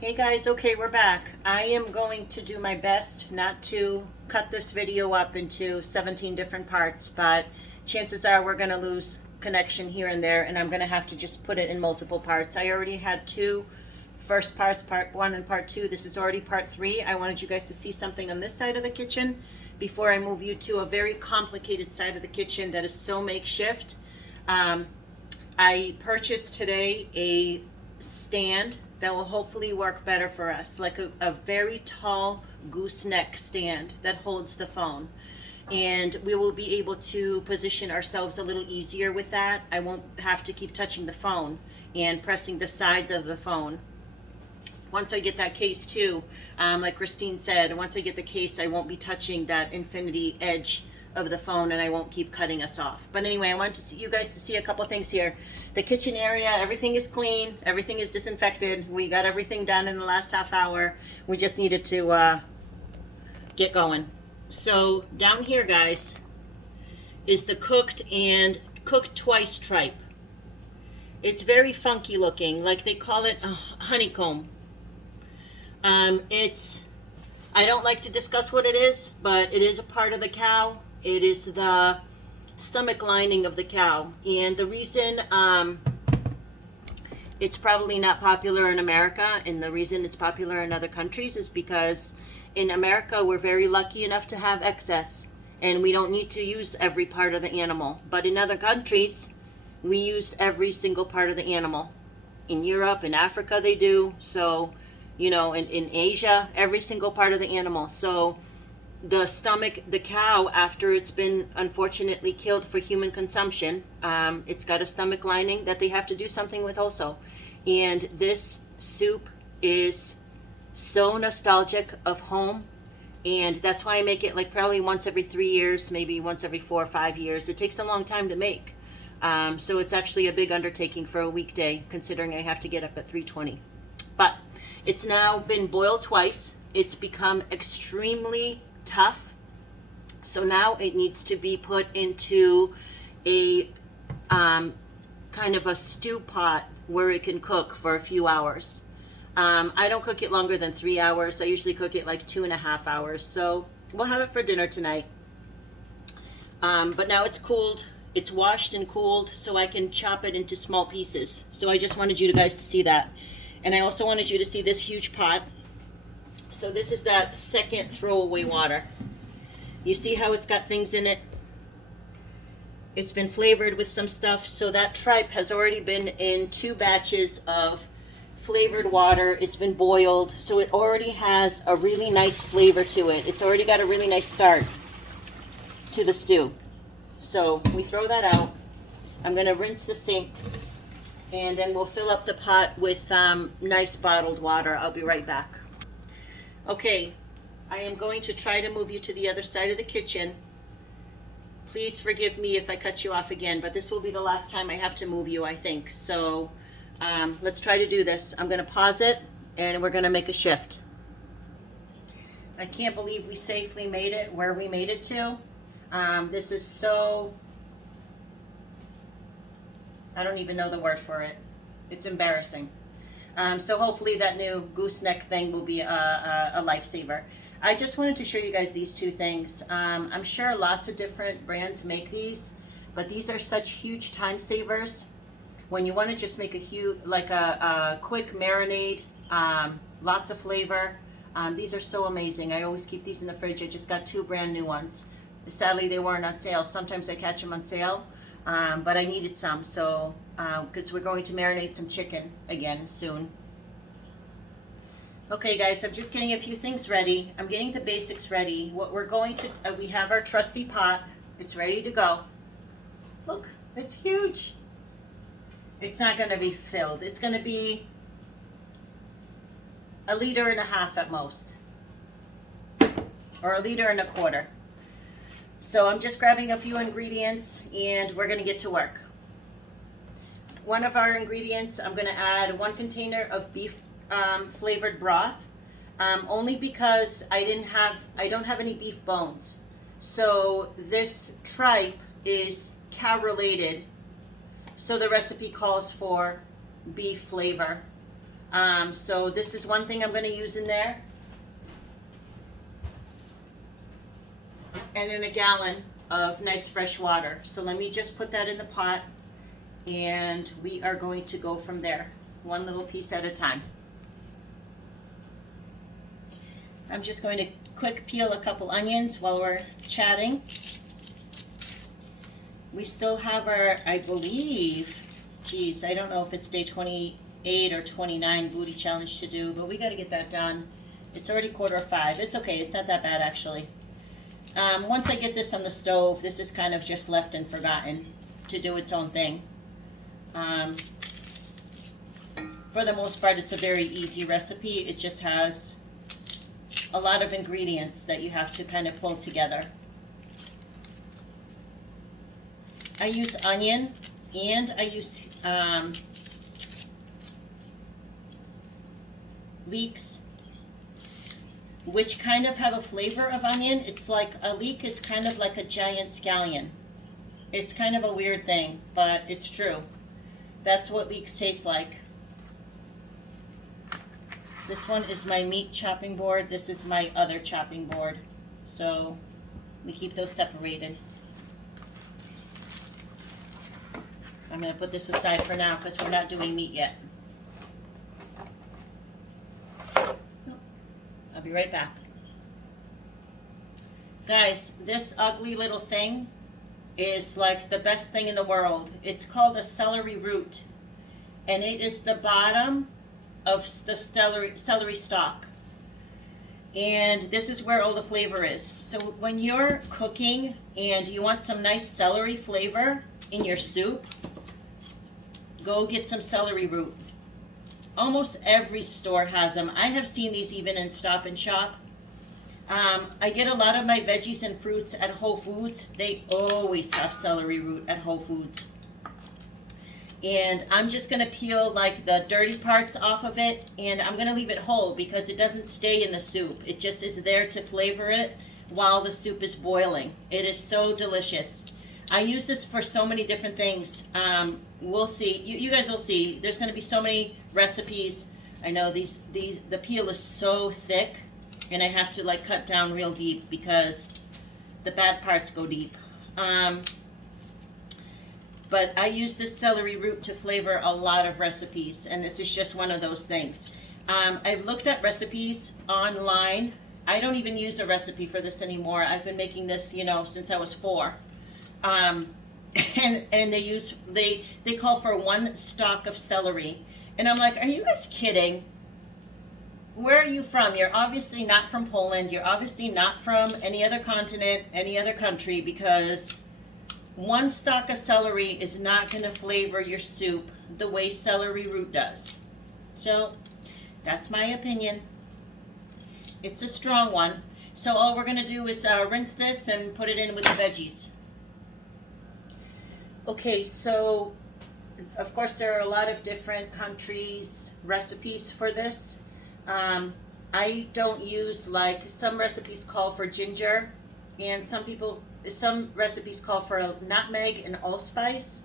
Hey guys, okay, we're back. I am going to do my best not to cut this video up into 17 different parts, but chances are we're going to lose connection here and there, and I'm going to have to just put it in multiple parts. I already had two first parts, part one and part two. This is already part three. I wanted you guys to see something on this side of the kitchen before I move you to a very complicated side of the kitchen that is so makeshift. I purchased today a stand that will hopefully work better for us, like a very tall gooseneck stand that holds the phone. And we will be able to position ourselves a little easier with that. I won't have to keep touching the phone and pressing the sides of the phone. Once I get that case too, like Christine said, once I get the case, I won't be touching that infinity edge of the phone, and I won't keep cutting us off. But anyway, I want to see you guys to see a couple things here. The kitchen area, everything is clean, everything is disinfected. We got everything done in the last half hour. We just needed to get going. So down here, guys, is the cooked and cooked twice tripe. It's very funky looking, like they call it honeycomb. I don't like to discuss what it is, but it is a part of the cow. It is the stomach lining of the cow. And the reason it's probably not popular in America, and the reason it's popular in other countries, is because in America we're very lucky enough to have excess, and we don't need to use every part of the animal. But in other countries, we use every single part of the animal. In Europe, in Africa, they do. So, you know, in Asia, every single part of the animal. So the stomach, the cow, after it's been unfortunately killed for human consumption, it's got a stomach lining that they have to do something with also. And this soup is so nostalgic of home, and that's why I make it like probably once every 3 years, maybe once every 4 or 5 years. It takes a long time to make, so it's actually a big undertaking for a weekday, considering I have to get up at 3:20. But it's now been boiled twice. It's become extremely tough. So now it needs to be put into a kind of a stew pot where it can cook for a few hours. I don't cook it longer than 3 hours. I usually cook it like 2.5 hours. So we'll have it for dinner tonight. But now it's cooled. It's washed and cooled, so I can chop it into small pieces. So I just wanted you guys to see that. And I also wanted you to see this huge pot. So this is that second throwaway water. You see how it's got things in it? It's been flavored with some stuff. So that tripe has already been in 2 batches of flavored water. It's been boiled. So it already has a really nice flavor to it. It's already got a really nice start to the stew. So we throw that out. I'm going to rinse the sink, and then we'll fill up the pot with nice bottled water. I'll be right back. Okay, I am going to try to move you to the other side of the kitchen. Please forgive me if I cut you off again, but this will be the last time I have to move you, I think. So let's try to do this. I'm going to pause it, and we're going to make a shift. I can't believe we safely made it where we made it to. This is so... I don't even know the word for it. It's embarrassing. So hopefully that new gooseneck thing will be a lifesaver. I just wanted to show you guys these 2 things. I'm sure lots of different brands make these, but these are such huge time savers. When you want to just make a quick marinade, lots of flavor. These are so amazing. I always keep these in the fridge. I just got 2 brand new ones. Sadly, they weren't on sale. Sometimes I catch them on sale. But I needed some, so because we're going to marinate some chicken again soon. Okay guys, I'm just getting a few things ready. I'm getting the basics ready. What we're going to, we have our trusty pot. It's ready to go. Look, it's huge. It's not going to be filled. It's going to be 1.5 liters at most, or 1.25 liters. So I'm just grabbing a few ingredients, and we're going to get to work. One of our ingredients, I'm going to add 1 container of beef flavored broth, only because I don't have any beef bones. So this tripe is cow related, so the recipe calls for beef flavor. So this is one thing I'm going to use in there. And then a gallon of nice fresh water. So let me just put that in the pot, and we are going to go from there, one little piece at a time. I'm just going to quick peel a couple onions while we're chatting. We still have our, I believe, geez, I don't know if it's day 28 or 29 booty challenge to do, but we got to get that done. It's already 4:45. It's okay. It's not that bad, actually. Once I get this on the stove, this is kind of just left and forgotten to do its own thing. For the most part, it's a very easy recipe. It just has a lot of ingredients that you have to kind of pull together. I use onion, and I use leeks, which kind of have a flavor of onion. It's like a leek is kind of like a giant scallion. It's kind of a weird thing, but it's true. That's what leeks taste like. This one is my meat chopping board. This is my other chopping board. So we keep those separated. I'm going to put this aside for now because we're not doing meat yet. I'll be right back. Guys, this ugly little thing is like the best thing in the world. It's called a celery root, and it is the bottom of the celery stalk. And this is where all the flavor is. So when you're cooking and you want some nice celery flavor in your soup, go get some celery root. Almost every store has them. I have seen these even in Stop and Shop. I get a lot of my veggies and fruits at Whole Foods. They always have celery root at Whole Foods. And I'm just going to peel like the dirty parts off of it, and I'm going to leave it whole because it doesn't stay in the soup. It just is there to flavor it while the soup is boiling. It is so delicious. I use this for so many different things. We'll see. You guys will see. There's going to be so many recipes. I know the peel is so thick, and I have to like cut down real deep because the bad parts go deep. But I use this celery root to flavor a lot of recipes, and this is just one of those things. I've looked at recipes online. I don't even use a recipe for this anymore. I've been making this, since I was 4. And they call for 1 stalk of celery. And I'm like, are you guys kidding? Where are you from? You're obviously not from Poland. You're obviously not from any other continent, any other country, because 1 stalk of celery is not going to flavor your soup the way celery root does. So that's my opinion. It's a strong one. So all we're going to do is rinse this and put it in with the veggies. Okay, so of course there are a lot of different countries' recipes for this. I don't use, like, some recipes call for ginger, and some recipes call for nutmeg and allspice.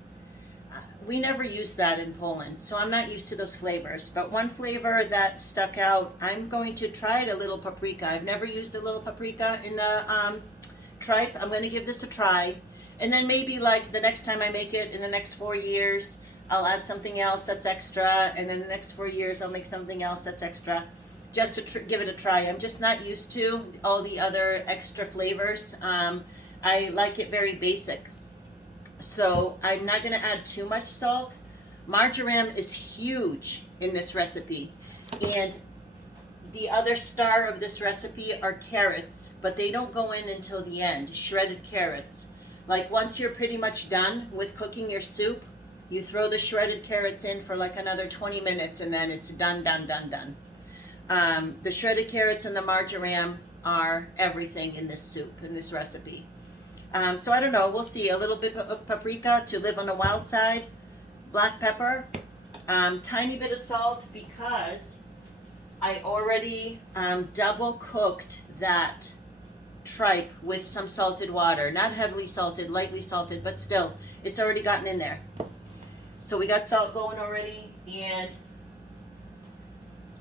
We never use that in Poland, so I'm not used to those flavors. But one flavor that stuck out, I'm going to try it, a little paprika. I've never used a little paprika in the tripe. I'm going to give this a try. And then maybe like the next time I make it in the next 4 years, I'll add something else that's extra. And then the next 4 years, I'll make something else that's extra, just to give it a try. I'm just not used to all the other extra flavors. I like it very basic. So I'm not going to add too much salt. Marjoram is huge in this recipe. And the other star of this recipe are carrots, but they don't go in until the end, shredded carrots. Like once you're pretty much done with cooking your soup, you throw the shredded carrots in for like another 20 minutes and then it's done. The shredded carrots and the marjoram are everything in this soup, in this recipe. So I don't know, we'll see. A little bit of paprika to live on the wild side, black pepper, tiny bit of salt because I already double cooked that tripe with some salted water. Not heavily salted, lightly salted, but still, it's already gotten in there. So we got salt going already, and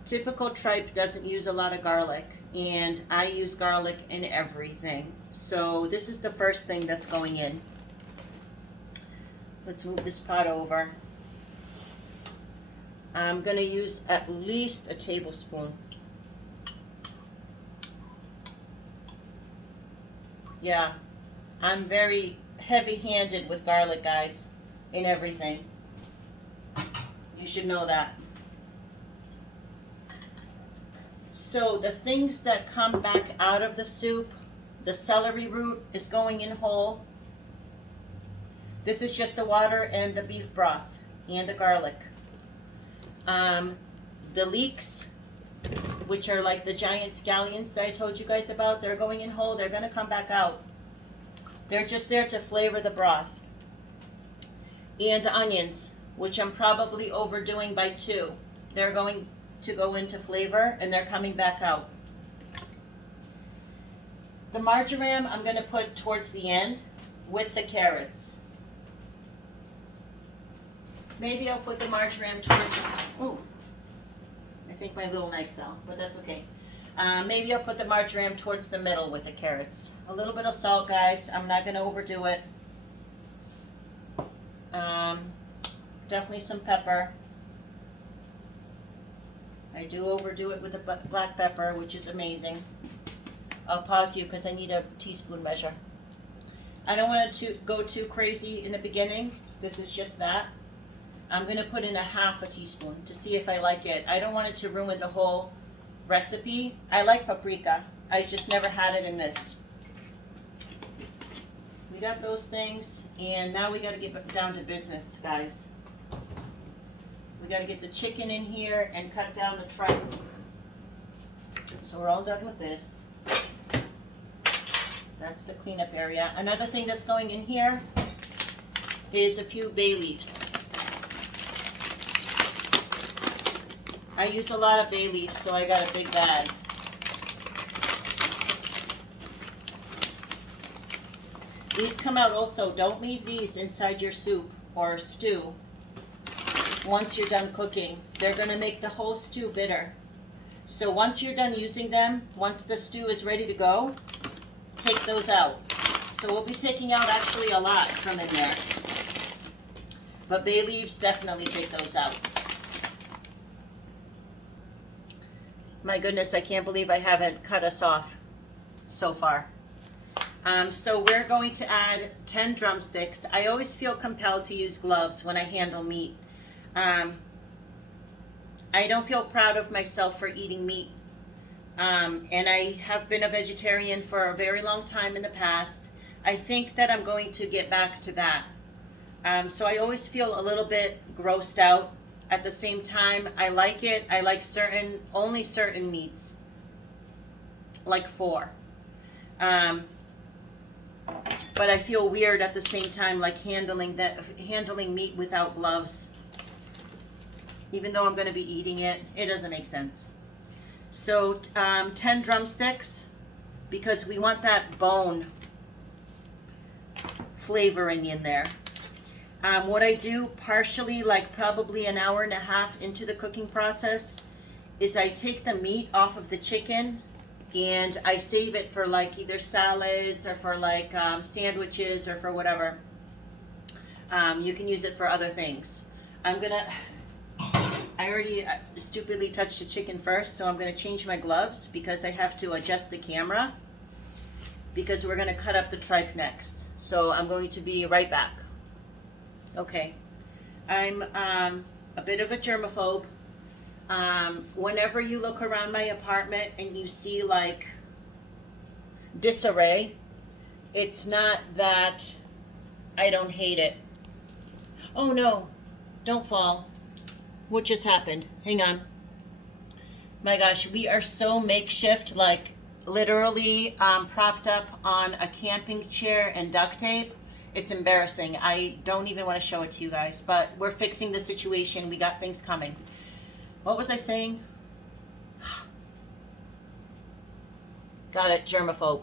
typical tripe doesn't use a lot of garlic, and I use garlic in everything. So this is the first thing that's going in. Let's move this pot over. I'm going to use at least a tablespoon. Yeah, I'm very heavy-handed with garlic, guys, in everything. You should know that. So the things that come back out of the soup, the celery root is going in whole. This is just the water and the beef broth and the garlic. The leeks, which are like the giant scallions that I told you guys about, they're going in whole. They're going to come back out. They're just there to flavor the broth. And the onions, which I'm probably overdoing by 2. They're going to go into flavor, and they're coming back out. The marjoram I'm going to put towards the end with the carrots. Maybe I'll put the marjoram towards the... Oh, I think my little knife fell, but that's okay. Maybe I'll put the marjoram towards the middle with the carrots. A little bit of salt, guys. I'm not going to overdo it. Definitely some pepper. I do overdo it with the black pepper, which is amazing. I'll pause you because I need a teaspoon measure. I don't want it to go too crazy in the beginning. This is just that. I'm going to put in a half a teaspoon to see if I like it. I don't want it to ruin the whole recipe. I like paprika. I just never had it in this. We got those things, and now we got to get down to business, guys. We got to get the chicken in here and cut down the tripe. So we're all done with this. That's the cleanup area. Another thing that's going in here is a few bay leaves. I use a lot of bay leaves, so I got a big bag. These come out also. Don't leave these inside your soup or stew once you're done cooking. They're going to make the whole stew bitter. So once you're done using them, once the stew is ready to go, take those out. So we'll be taking out actually a lot from in there. But bay leaves, definitely take those out. My goodness, I can't believe I haven't cut us off so far. So we're going to add 10 drumsticks. I always feel compelled to use gloves when I handle meat. I don't feel proud of myself for eating meat. And I have been a vegetarian for a very long time in the past. I think that I'm going to get back to that. So I always feel a little bit grossed out. At the same time, I like it. I like only certain meats, like 4. But I feel weird at the same time, like handling meat without gloves. Even though I'm going to be eating it, it doesn't make sense. So 10 drumsticks, because we want that bone flavoring in there. What I do partially, like probably an hour and a half into the cooking process, is I take the meat off of the chicken and I save it for like either salads or for like sandwiches or for whatever. You can use it for other things. I already stupidly touched the chicken first, so I'm going to change my gloves because I have to adjust the camera because we're going to cut up the tripe next. So I'm going to be right back. Okay, I'm a bit of a germaphobe. Whenever you look around my apartment and you see like disarray, it's not that I don't hate it. Oh no, don't fall. What just happened? Hang on. My gosh, we are so makeshift, like literally propped up on a camping chair and duct tape. It's embarrassing. I don't even want to show it to you guys, but we're fixing the situation. We got things coming. What was I saying? Got it, germaphobe.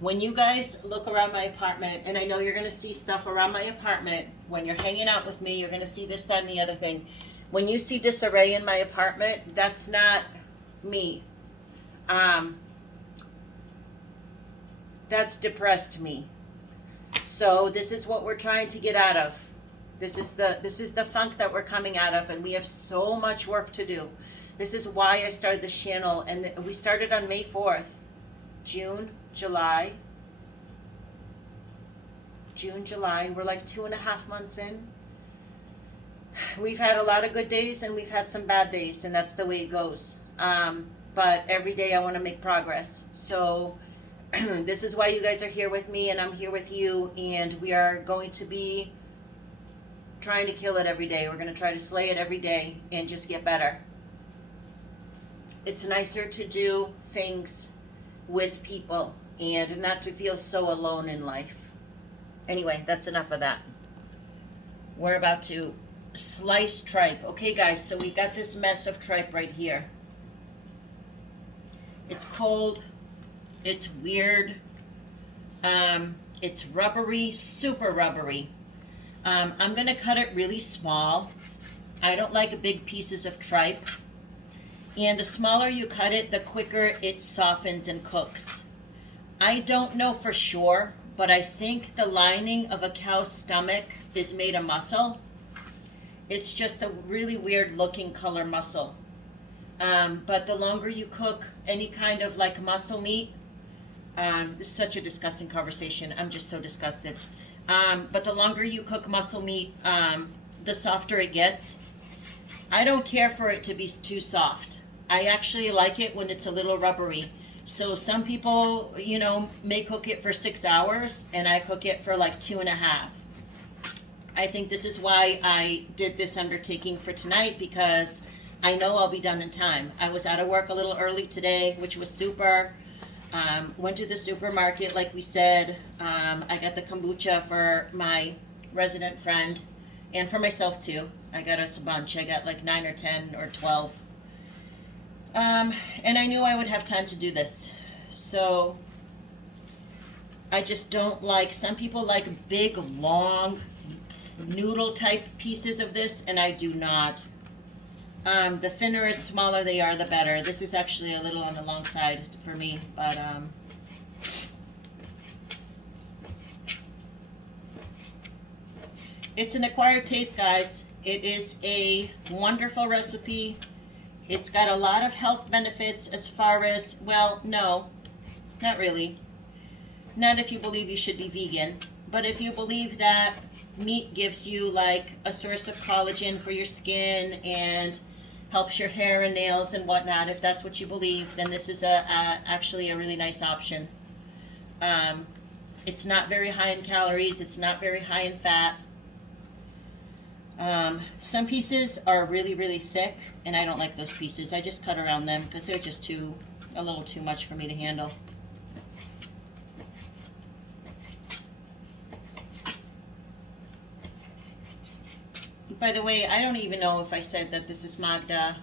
When you guys look around my apartment, and I know you're going to see stuff around my apartment, when you're hanging out with me, you're going to see this, that, and the other thing. When you see disarray in my apartment, that's not me. That's depressed me. So this is what we're trying to get out of. This is the funk that we're coming out of, and we have so much work to do. This is why I started this channel, and we started on May 4th. June, July. We're like 2.5 months in. We've had a lot of good days and we've had some bad days, and that's the way it goes. But every day I want to make progress. So this is why you guys are here with me, and I'm here with you, and we are going to be trying to kill it every day. We're going to try to slay it every day and just get better. It's nicer to do things with people and not to feel so alone in life. Anyway, that's enough of that. We're about to slice tripe. Okay, guys, so we got this mess of tripe right here. It's cold. It's weird. It's rubbery, super rubbery. I'm going to cut it really small. I don't like big pieces of tripe. And the smaller you cut it, the quicker it softens and cooks. I don't know for sure, but I think the lining of a cow's stomach is made of muscle. It's just a really weird looking color muscle. But the longer you cook any kind of like muscle meat, this is such a disgusting conversation. I'm just so disgusted. But the longer you cook muscle meat, the softer it gets. I don't care for it to be too soft. I actually like it when it's a little rubbery. So some people, you know, may cook it for 6 hours, and I cook it for like 2.5. I think this is why I did this undertaking for tonight, because I know I'll be done in time. I was out of work a little early today, which was super. Went to the supermarket, like we said. I got the kombucha for my resident friend and for myself too. I got us a bunch. I got like 9 or 10 or 12. And I knew I would have time to do this. So I just don't like, some people like big, long, noodle type pieces of this, and I do not. The thinner and smaller they are, the better. This is actually a little on the long side for me, but it's an acquired taste, guys. It is a wonderful recipe. It's got a lot of health benefits as far as, well, no, not really. Not if you believe you should be vegan, but if you believe that meat gives you like a source of collagen for your skin and helps your hair and nails and whatnot, if that's what you believe, then this is actually a really nice option. It's not very high in calories. It's not very high in fat. Some pieces are really, really thick, and I don't like those pieces. I just cut around them because they're just a little too much for me to handle. By the way, I don't even know if I said that this is Magda.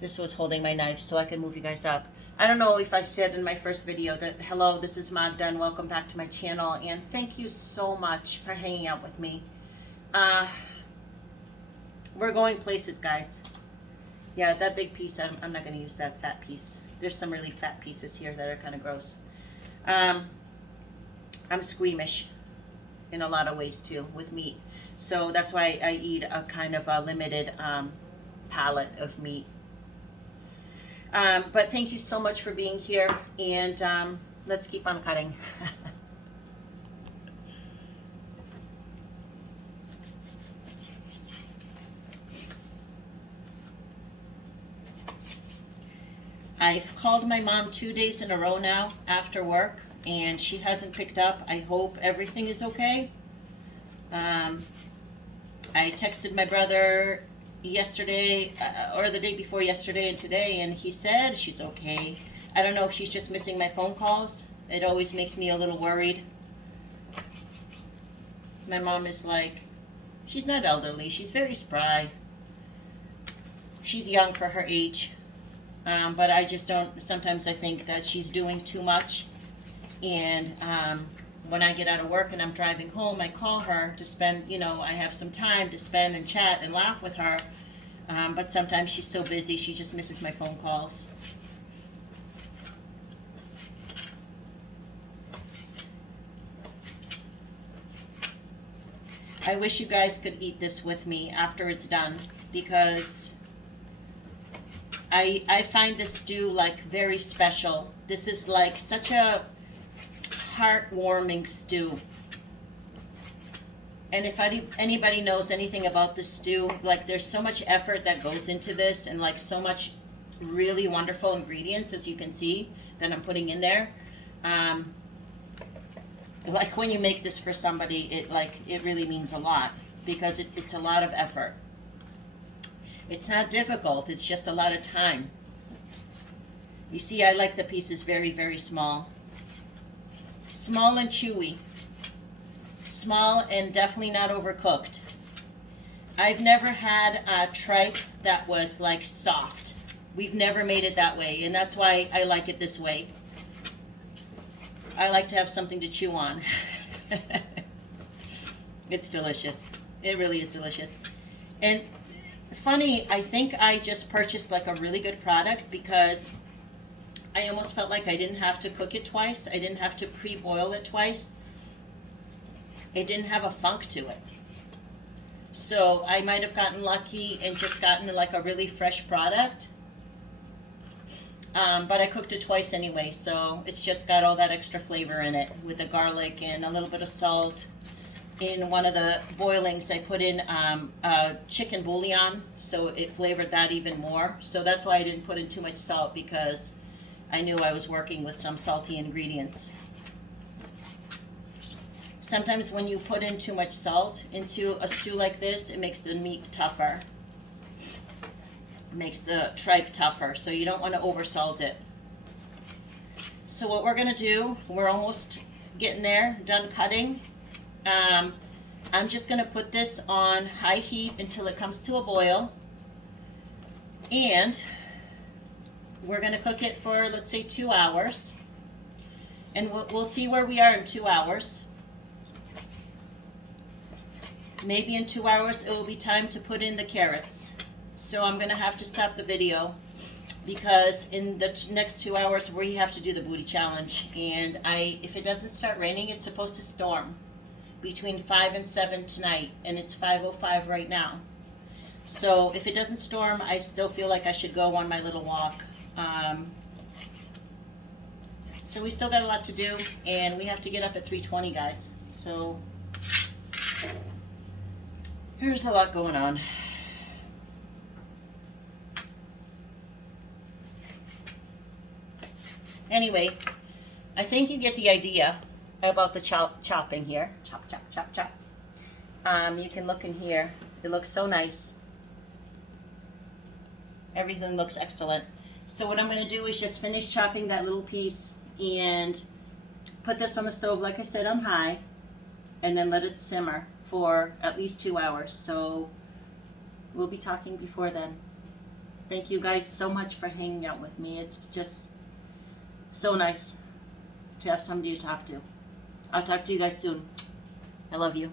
This was holding my knife so I can move you guys up. I don't know if I said in my first video that, hello, this is Magda and welcome back to my channel, and thank you so much for hanging out with me. We're going places, guys. Yeah, that big piece, I'm not going to use that fat piece. There's some really fat pieces here that are kind of gross. I'm squeamish in a lot of ways too with meat. So that's why I eat a kind of a limited palette of meat. But thank you so much for being here, and let's keep on cutting. I've called my mom 2 days in a row now after work, and she hasn't picked up. I hope everything is okay. I texted my brother yesterday, or the day before yesterday and today, and he said she's okay. I don't know if she's just missing my phone calls. It always makes me a little worried. My mom is like, she's not elderly, she's very spry. She's young for her age. But I just don't, sometimes I think that she's doing too much. And when I get out of work and I'm driving home, I call her to spend, you know, I have some time to spend and chat and laugh with her. But sometimes she's so busy, she just misses my phone calls. I wish you guys could eat this with me after it's done, because I find this stew like very special. This is like such a heartwarming stew. And if anybody knows anything about this stew, like there's so much effort that goes into this, and like so much really wonderful ingredients, as you can see, that I'm putting in there. Like when you make this for somebody, it really means a lot, because it's a lot of effort. It's not difficult, it's just a lot of time. You see, I like the pieces very, very small. Small and chewy. Small and definitely not overcooked. I've never had a tripe that was like soft. We've never made it that way, and that's why I like it this way. I like to have something to chew on. It's delicious. It really is delicious. And funny, I think I just purchased like a really good product, because I almost felt like I didn't have to cook it twice. I didn't have to pre-boil it twice. It didn't have a funk to it. So I might have gotten lucky and just gotten like a really fresh product. But I cooked it twice anyway, so it's just got all that extra flavor in it with the garlic and a little bit of salt. In one of the boilings, I put in chicken bouillon, so it flavored that even more. So that's why I didn't put in too much salt, because I knew I was working with some salty ingredients. Sometimes when you put in too much salt into a stew like this, it makes the meat tougher. Makes the tripe tougher, so you don't want to oversalt it. So what we're gonna do, we're almost getting there, done cutting. I'm just gonna put this on high heat until it comes to a boil, and we're gonna cook it for, let's say, 2 hours, and we'll see where we are in 2 hours. Maybe in 2 hours it will be time to put in the carrots. So I'm gonna have to stop the video, because in the next 2 hours we have to do the booty challenge, and if it doesn't start raining, it's supposed to storm between 5 and 7 tonight, and it's 5:05 right now. So if it doesn't storm, I still feel like I should go on my little walk. So we still got a lot to do, and we have to get up at 3:20, guys. So there's a lot going on. Anyway, I think you get the idea about the chopping here. Chop, chop, chop, chop. You can look in here. It looks so nice. Everything looks excellent. So what I'm going to do is just finish chopping that little piece and put this on the stove, like I said, on high, and then let it simmer for at least 2 hours. So we'll be talking before then. Thank you guys so much for hanging out with me. It's just so nice to have somebody to talk to. I'll talk to you guys soon. I love you.